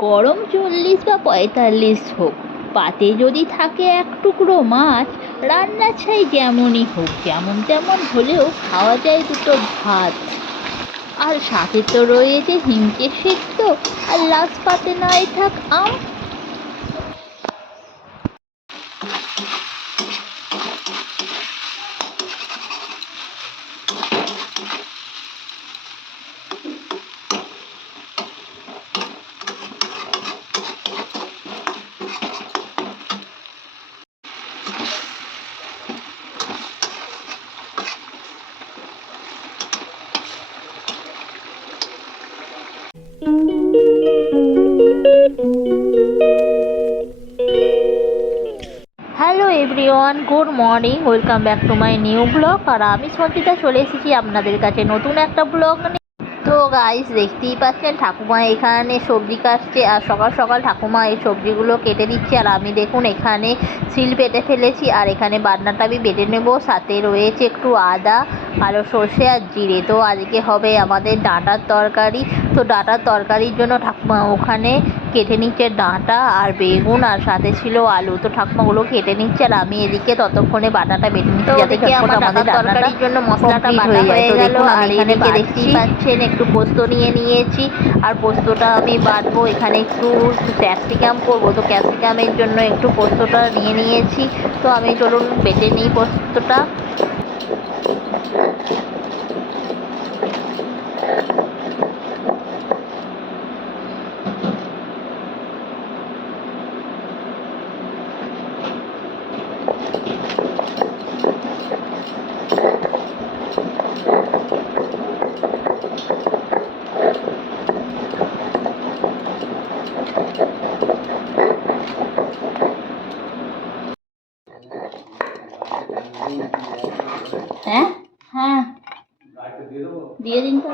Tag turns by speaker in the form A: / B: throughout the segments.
A: গরম চল্লিশ বা পঁয়তাল্লিশ হোক। পাতে যদি থাকে এক টুকরো মাছ, রান্না ছাই যেমনই হোক, যেমন তেমন হলেও খাওয়া যায় দুটো ভাত। আর সাথে তো রয়েছে হিমকে সেদ্ধ আর লাস্ট পাতে নাই থাক আম। Hello everyone good morning welcome back to my new blog আর আমি সঞ্চিতা চলে এসেছি আপনাদের কাছে নতুন একটা ব্লগ তো গাইস দেখতেই পাচ্ছেন, ঠাকুমা এখানে সবজি কাটছে আর সকাল সকাল ঠাকুমা এই সবজিগুলো কেটে দিচ্ছে। আর আমি দেখুন, এখানে সিল পেটে ফেলেছি আর এখানে বাটনাটা আমি বেটে নেব। সাথে রয়েছে একটু আদা, কালো সর্ষে আর জিরে। তো আজকে হবে আমাদের ডাঁটার তরকারি। তো ডাঁটার তরকারির জন্য ঠাকুমা ওখানে কেটে নিচ্ছে ডাঁটা আর বেগুন আর সাথে ছিল আলু। তো ঠাকুমাগুলো কেটে নিচ্ছে আর আমি এদিকে ততক্ষণে বাটাটা বেটে নিচ্ছি যাতে আমাদের তরকারির জন্য মশলাটা বাটা হয়ে গেল আর এখানে দেখতেই পাচ্ছেন একটু পোস্ত নিয়ে নিয়েছি আর পোস্তটা আমি বাটবো। এখানে একটু ক্যাপসিকাম করব। তো ক্যাপসিকামের জন্য একটু পোস্তটা নিয়ে নিয়েছি। তো আমি চলুন বেটে নিই পোস্তটা। হ্যাঁ? হ্যাঁ।
B: দিয়ে
A: দিন তো।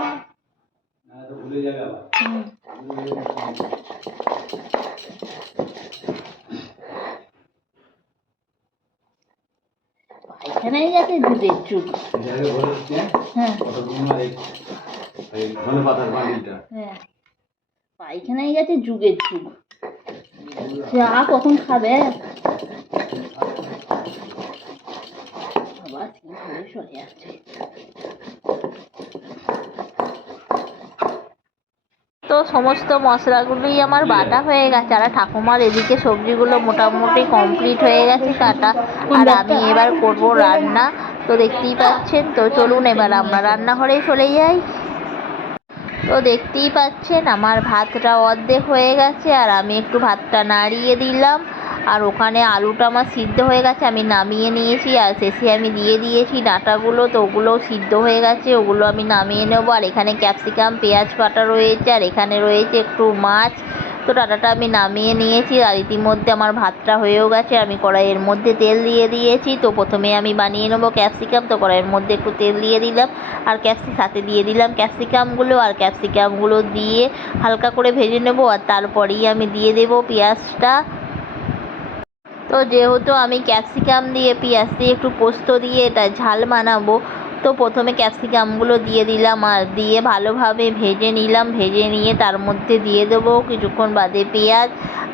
A: দুধের হ্যাঁ?
B: বান্ডিলটা
A: হ্যাঁ পায়খানায় গেছে যুগের যুগ চা কখন খাবে? করে সরে তো সমস্ত মশলাগুলোই আমার বাটা হয়ে গেছে, আর ঠাকুমার এদিকে সবজিগুলো মোটামুটি কমপ্লিট হয়ে গেছে কাটা। আর আমি এবার করব রান্না। তো দেখতেই পাচ্ছেন, তো চলুন এবার আমরা রান্নাঘরে চলে যাই। তো দেখতেই পাচ্ছেন, আমার ভাতটা অর্ধেক হয়ে গেছে, আর আমি একটু ভাতটা নাড়িয়ে দিলাম। আর ওখানে আলুটা আমার সিদ্ধ হয়ে গেছে, আমি নামিয়ে নিয়েছি, আর শেষে আমি দিয়ে দিয়েছি ডাঁটাগুলো, তো ওগুলোও সিদ্ধ হয়ে গেছে, ওগুলো আমি নামিয়ে নেব। আর এখানে ক্যাপসিকাম, পেঁয়াজ কাটা রয়েছে, আর এখানে রয়েছে একটু মাছ। তো ডাঁটাটা আমি নামিয়ে নিয়েছি, আর ইতিমধ্যে আমার ভাতটা হয়েও গেছে, আমি কড়াইয়ের মধ্যে তেল দিয়ে দিয়েছি। তো প্রথমে আমি বানিয়ে নেব ক্যাপসিকাম, তো কড়াইয়ের মধ্যে একটু তেল দিয়ে দিলাম, আর ক্যাপসি সাথে দিয়ে দিলাম ক্যাপসিকামগুলো, আর ক্যাপসিকামগুলো দিয়ে হালকা করে ভেজে নেব, আর তারপরেই আমি দিয়ে দেবো পেঁয়াজটা। তো যেহেতু আমি ক্যাপসিকাম দিয়ে, পেঁয়াজ দিয়ে একটু পোস্ত দিয়ে এটা ঝাল বানাবো, তো প্রথমে ক্যাপসিকামগুলো দিয়ে দিলাম আর দিয়ে ভালোভাবে ভেজে নিলাম, ভেজে নিয়ে তার মধ্যে দিয়ে দেবো কিছুক্ষণ বাদে পেঁয়াজ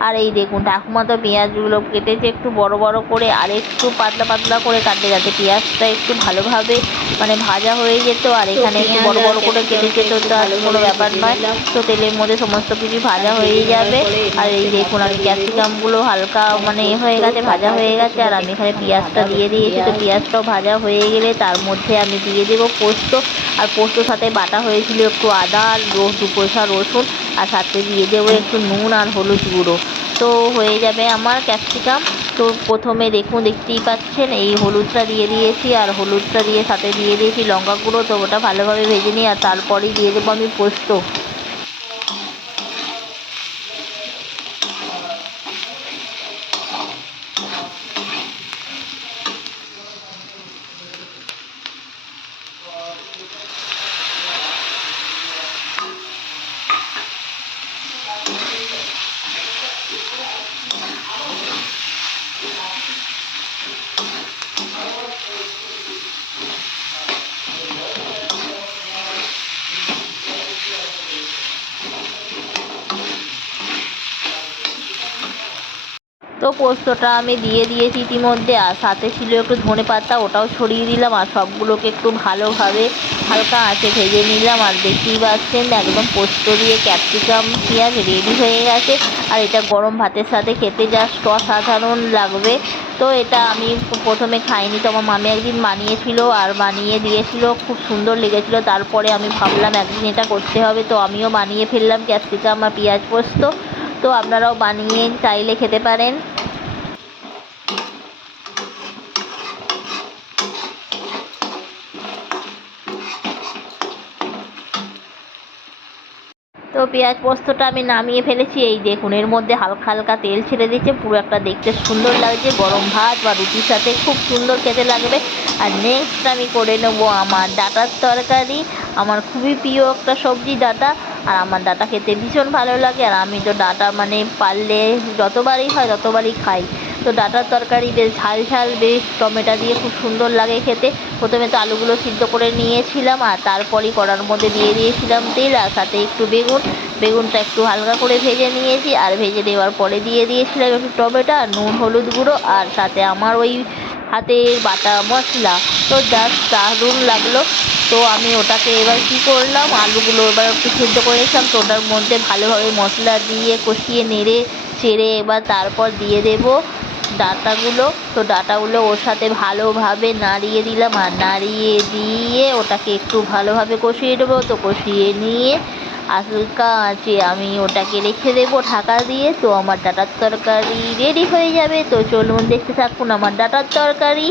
A: আর এই দেখুন ঠাকুমা তো পেঁয়াজগুলো কেটেছে একটু বড় বড় করে আর একটু পাতলা পাতলা করে কাটে যাতে পেঁয়াজটা একটু ভালোভাবে মানে ভাজা হয়ে যেত আর এখানে একটু বড় বড় করে কেটেছে তো তার কোনো ব্যাপার নয়। তো তেলের মধ্যে সমস্ত কিছু ভাজা হয়ে যাবে। আর এই দেখুন আমি ক্যাপসিকামগুলো হালকা মানে এ হয়ে গেছে ভাজা হয়ে গেছে আর আমি এখানে পেঁয়াজটা দিয়ে দিয়েছি তো পেঁয়াজটাও ভাজা হয়ে গেলে তার মধ্যে আমি দিয়ে দেবো পোস্ত। আর পোস্তর সাথে বাটা হয়েছিল একটু আদা আর দু পয়সা রসুন। আর সাথে দিয়ে দেবো একটু নুন আর হলুদ গুঁড়ো। তো হয়ে যাবে আমার ক্যাপসিকাম তো প্রথমে দেখুন, দেখতেই পাচ্ছেন, এই হলুদটা দিয়ে দিয়েছি আর হলুদটা দিয়ে সাথে দিয়ে দিয়েছি লঙ্কা গুঁড়ো। তো ওটা ভালোভাবে ভেজে নিই আর তারপরেই দিয়ে দেবো আমি পোস্ত। পোস্তটা আমি দিয়ে দিয়েছি ইতিমধ্যে, আর সাথে ছিল একটু ধনে পাতা, ওটাও ছড়িয়ে দিলাম, আর সবগুলোকে একটু ভালোভাবে হালকা আঁচে ভেজে নিলাম, আর দেখতেই পাচ্ছেন একদম পোস্ত দিয়ে ক্যাপসিকাম, পেঁয়াজ রেডি হয়ে গেছে, আর এটা গরম ভাতের সাথে খেতে জাস্ট অসাধারণ লাগবে। তো এটা আমি প্রথমে খাইনি, তো আমার মামি একদিন বানিয়েছিল, আর বানিয়ে দিয়েছিল, খুব সুন্দর লেগেছিল, তারপরে আমি ভাবলাম একদিন এটা করতে হবে, তো আমিও বানিয়ে ফেললাম ক্যাপসিকাম আর পেঁয়াজ পোস্ত। তো আপনারাও বানিয়ে চাইলে খেতে পারেন। পেঁয়াজ পোস্তটা আমি নামিয়ে ফেলেছি। এই দেখুন, এর মধ্যে হালকা হালকা তেল ছেড়ে দিয়েছে। পুরো একটা দেখতে সুন্দর লাগছে। গরম ভাত বা রুটির সাথে খুব সুন্দর খেতে লাগবে। আর নেক্সট আমি করে নেব আমার ডাটার তরকারি। আমার খুবই প্রিয় একটা সবজি ডাটা। আর আমার ডাটা খেতে ভীষণ ভালো লাগে। আর আমি তো ডাটা মানে পারলে যতবারই হয় ততবারই খাই। তো ডাটার তরকারি বেশ ঝাল ঝাল, বেশ টমেটো দিয়ে খুব সুন্দর লাগে খেতে। প্রথমে তো আলুগুলো সিদ্ধ করে নিয়েছিলাম আর তারপরেই কড়ার মধ্যে দিয়ে দিয়েছিলাম তেল আর সাথে একটু বেগুন। বেগুনটা একটু হালকা করে ভেজে নিয়েছি, আর ভেজে দেওয়ার পরে দিয়ে দিয়েছিলাম একটু টমেটো আর নুন, হলুদ গুঁড়ো, আর সাথে আমার ওই হাতের বাটা মশলা। তো জাস্ট দারুণ লাগল। তো আমি ওটাকে এবার কী করলাম, আলুগুলো এবার একটু সেদ্ধ করে নিয়েছিলাম, তো ওটার মধ্যে ভালোভাবে মশলা দিয়ে কষিয়ে নেড়ে চেড়ে এবার তারপর দিয়ে দেবো ডাঁটাগুলো। তো ডাঁটাগুলো ওর সাথে ভালোভাবে নাড়িয়ে দিলাম, আর নাড়িয়ে দিয়ে ওটাকে একটু ভালোভাবে কষিয়ে দেবো তো কষিয়ে নিয়ে হালকা আছে, আমি ওটাকে রেখে দেবো ঢাকা দিয়ে। তো আমার ডাটার তরকারি রেডি হয়ে যাবে। তো চলুন দেখতে থাকুন আমার ডাটার তরকারি।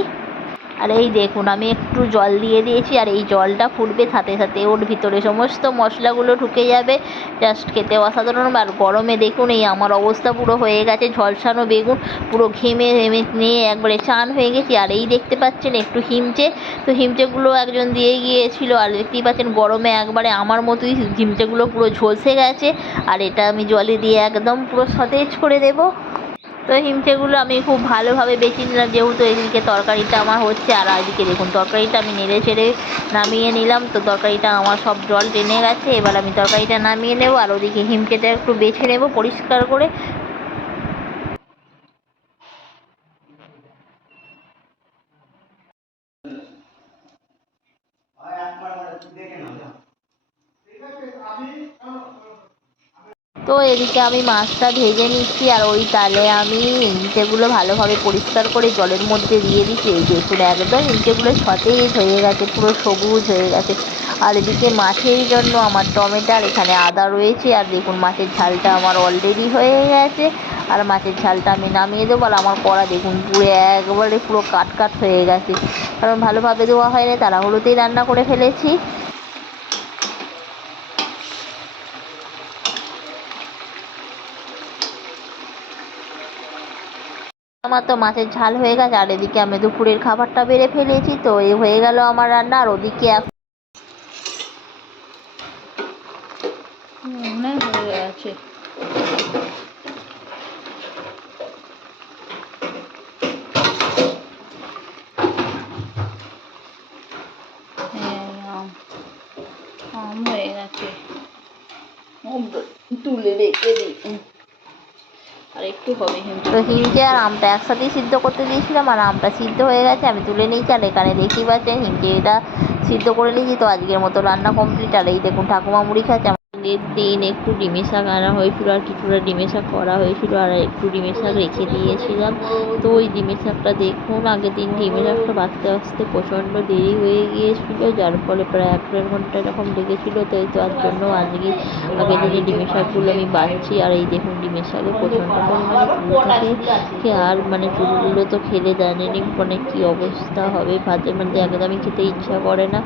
A: আর এই দেখুন, আমি একটু জল দিয়ে দিয়েছি আর এই জলটা ফুটবে সাথে সাথে। ওর ভিতরে সমস্ত মশলাগুলো ঢুকে যাবে। জাস্ট খেতে অসাধারণ আর গরমে দেখুন, এই আমার অবস্থা পুরো হয়ে গেছে। ঝলসানো বেগুন পুরো ঘেমে ঘেমে নিয়ে একবারে চান হয়ে গেছি। আর এই দেখতে পাচ্ছেন একটু হিমচে। তো হিমচেগুলো একজন দিয়ে গিয়েছিল আর দেখতেই পাচ্ছেন গরমে একবারে আমার মতোই হিমচেগুলো পুরো ঝলসে গেছে। আর এটা আমি জলে দিয়ে একদম পুরো সতেজ করে দেবো। তো হিমচেগুলো আমি খুব ভালোভাবে বেছে নিলাম, যেহেতু এদিকে তরকারিটা আমার হচ্ছে, আর এদিকে দেখুন তরকারিটা আমি নেড়ে ছেড়ে নামিয়ে নিলাম, তো তরকারিটা আমার সব জল টেনে গেছে, এবার আমি তরকারিটা নামিয়ে নেব, আর ওদিকে হিমচেটা একটু বেছে নেব পরিষ্কার করে তো এদিকে আমি মাছটা ভেজে নিচ্ছি আর ওই তালে আমি ইঁচেগুলো ভালোভাবে পরিষ্কার করে জলের মধ্যে দিয়ে দিচ্ছি। এই দেখুন, একদম ইঁচেগুলো সতেজ হয়ে গেছে, পুরো সবুজ হয়ে গেছে। আর এদিকে মাছের জন্য আমার টমেটো আর এখানে আদা রয়েছে। আর দেখুন, মাছের ঝালটা আমার অলরেডি হয়ে গেছে। আর মাছের ঝালটা আমি নামিয়ে দেবো আর আমার কড়া দেখুন, পুরো একবারে পুরো কাট কাট হয়ে গেছে। কারণ ভালোভাবে দেওয়া হয়নি, তাড়াহুড়োতেই রান্না করে ফেলেছি। আমার তো মাছের ঝাল হয়ে গেছে আর এদিকে আমি দুপুরের খাবারটা বেড়ে ফেলেছি তো এই হয়ে গেল আমার রান্না আর ওদিকে এখন
C: মনে হয়ে আছে গেছে। তুলে রেখে দিই হিমচে
A: তো হিমচে আর আমটা একসাথেই সিদ্ধ করতে দিয়েছিলাম, আর আমটা সিদ্ধ হয়ে গেছে, আমি তুলে নিয়েছি, আর এখানে দেখতেই পাচ্ছেন হিমচেটা সিদ্ধ করে নিয়েছি। তো আজকের মতো রান্না কমপ্লিট আর এই দেখুন ঠাকুমা মুড়ি খাচ্ছে। আগের দিন একটু ডিমের শাক আনা হয়েছিল, আর কিছুটা ডিমের শাক করা হয়েছিল, আর একটু ডিমের শাক রেখে দিয়েছিলাম। তো ওই ডিমের শাকটা দেখুন, আগের দিন ডিমের শাকটা বাঁচতে বাঁচতে প্রচণ্ড দেরি হয়ে গিয়েছিল, যার ফলে প্রায় এক দেড় ঘণ্টা এরকম লেগেছিলো। তো এই তার জন্য আজকে আগের দিনে ডিমের শাকগুলো আমি বাঁচছি, আর এই দেখুন ডিমের শাকে প্রচণ্ড পরিমাণে চুল থাকে আর মানে চুলগুলো তো খেলে জানেনি মানে কী অবস্থা হবে ভাতের মধ্যে একদমই খেতে ইচ্ছা করে না।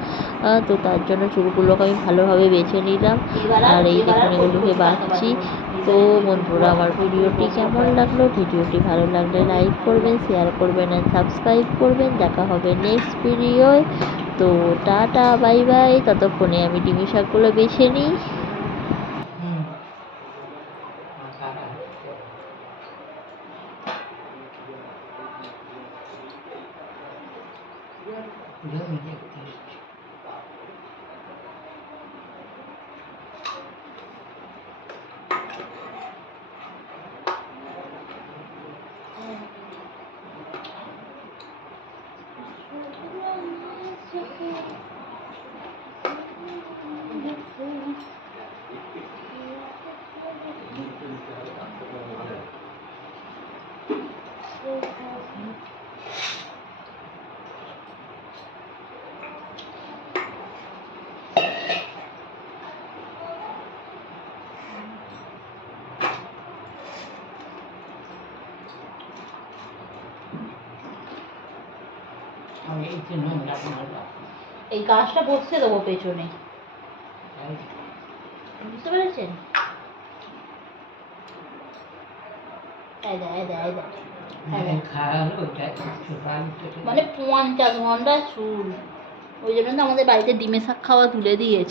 A: তো তার জন্য চুলগুলোকে আমি ভালোভাবে বেছে নিলাম। আর এই দেখুন এগুলোকে বাঁচছি তো বন্ধুরা, আমার ভিডিওটি কেমন লাগল? ভিডিওটি ভালো লাগলে লাইক করবেন শেয়ার করবেন আর সাবস্ক্রাইব করবেন। দেখা হবে নেক্সট ভিডিওয় তো টাটা বাই বাই ততক্ষণে আমি ডিমি শাকগুলো বেছে নিই।
C: এই গাছটা বসতে দেবো পেছনে। বুঝতে পেরেছেন। মানে পঞ্চাশ ঘণ্টা চুল। ওই জন্য তো আমাদের বাড়িতে ডিমের শাক খাওয়া তুলে দিয়েছে।